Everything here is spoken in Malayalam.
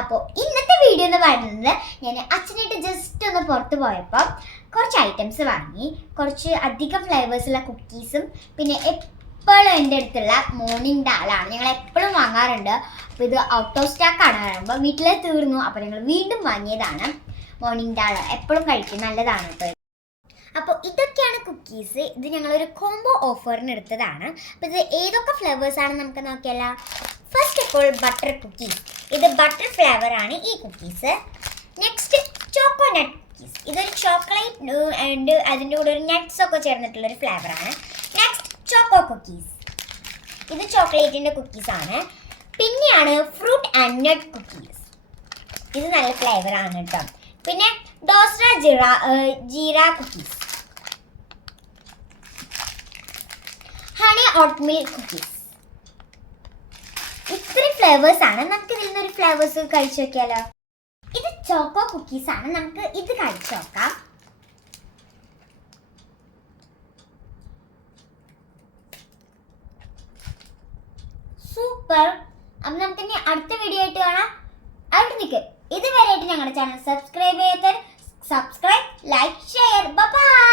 അപ്പോൾ ഇന്നത്തെ വീഡിയോ എന്ന് പറയുന്നത് ഞാൻ അച്ഛനായിട്ട് ജസ്റ്റ് ഒന്ന് പുറത്ത് പോയപ്പോൾ കുറച്ച് ഐറ്റംസ് വാങ്ങി, കുറച്ച് അധികം ഫ്ലേവേഴ്സുള്ള കുക്കീസും, പിന്നെ എപ്പോഴും എൻ്റെ അടുത്തുള്ള മോർണിംഗ് ഡാലാണ്. ഞങ്ങൾ എപ്പോഴും വാങ്ങാറുണ്ട്. അപ്പോൾ ഇത് ഔട്ട് ഓഫ് സ്റ്റോക്ക് ആണ് പറയുമ്പോൾ വീട്ടിൽ തീർന്നു. അപ്പോൾ ഞങ്ങൾ വീണ്ടും വാങ്ങിയതാണ് മോർണിംഗ് ഡാൾ. എപ്പോഴും കഴിക്കും, നല്ലതാണ് കേട്ടോ. അപ്പോൾ ഇതൊക്കെയാണ് കുക്കീസ്. ഇത് ഞങ്ങളൊരു കോംബോ ഓഫറിന് എടുത്തതാണ്. അപ്പോൾ ഇത് ഏതൊക്കെ ഫ്ലേവേഴ്സാണ് നമുക്ക് നോക്കിയാലോ. First of all butter cookies. ഇത് ബട്ടർ ഫ്ലേവർ ആണ് ഈ കുക്കീസ്. Next choconut cookies. ഇതൊരു ചോക്ലേറ്റ് ആൻഡ് അതിൻ്റെ കൂടെ ഒരു നട്ട്സ് ഒക്കെ ചേർന്നിട്ടുള്ളൊരു ഫ്ലേവറാണ്. Next choco cookies. ഇത് ചോക്ലേറ്റിൻ്റെ കുക്കീസാണ്. പിന്നെയാണ് ഫ്രൂട്ട് ആൻഡ് നട്ട് കുക്കീസ്. ഇത് നല്ല ഫ്ലേവറാണ് കേട്ടോ. പിന്നെ ഡോസ്ര ജീര കുക്കീസ്, ഹണി ഓട്ട്മീൽ കുക്കീസ്. ഇത്രയും ഫ്ലേവേഴ്സ് ആണ്. നമുക്ക് ഇതിൽ നിന്നൊരു ഫ്ലേവേഴ്സ് കഴിച്ചു നോക്കിയാലോ. ഇത് ചോക്കോ കുക്കീസ് ആണ്. നമുക്ക് ഇത് കഴിച്ചു നോക്കാം. സൂപ്പർ. അപ്പം നമുക്ക് ഇനി അടുത്ത വീഡിയോ ആയിട്ട് കാണാം. അവിടെ നിൽക്കും. ഇതുവരെയായിട്ട് ഞങ്ങളുടെ ചാനൽ സബ്സ്ക്രൈബ് ചെയ്യാത്തവർ സബ്സ്ക്രൈബ്, ലൈക്ക്, ഷെയർ. ബൈ.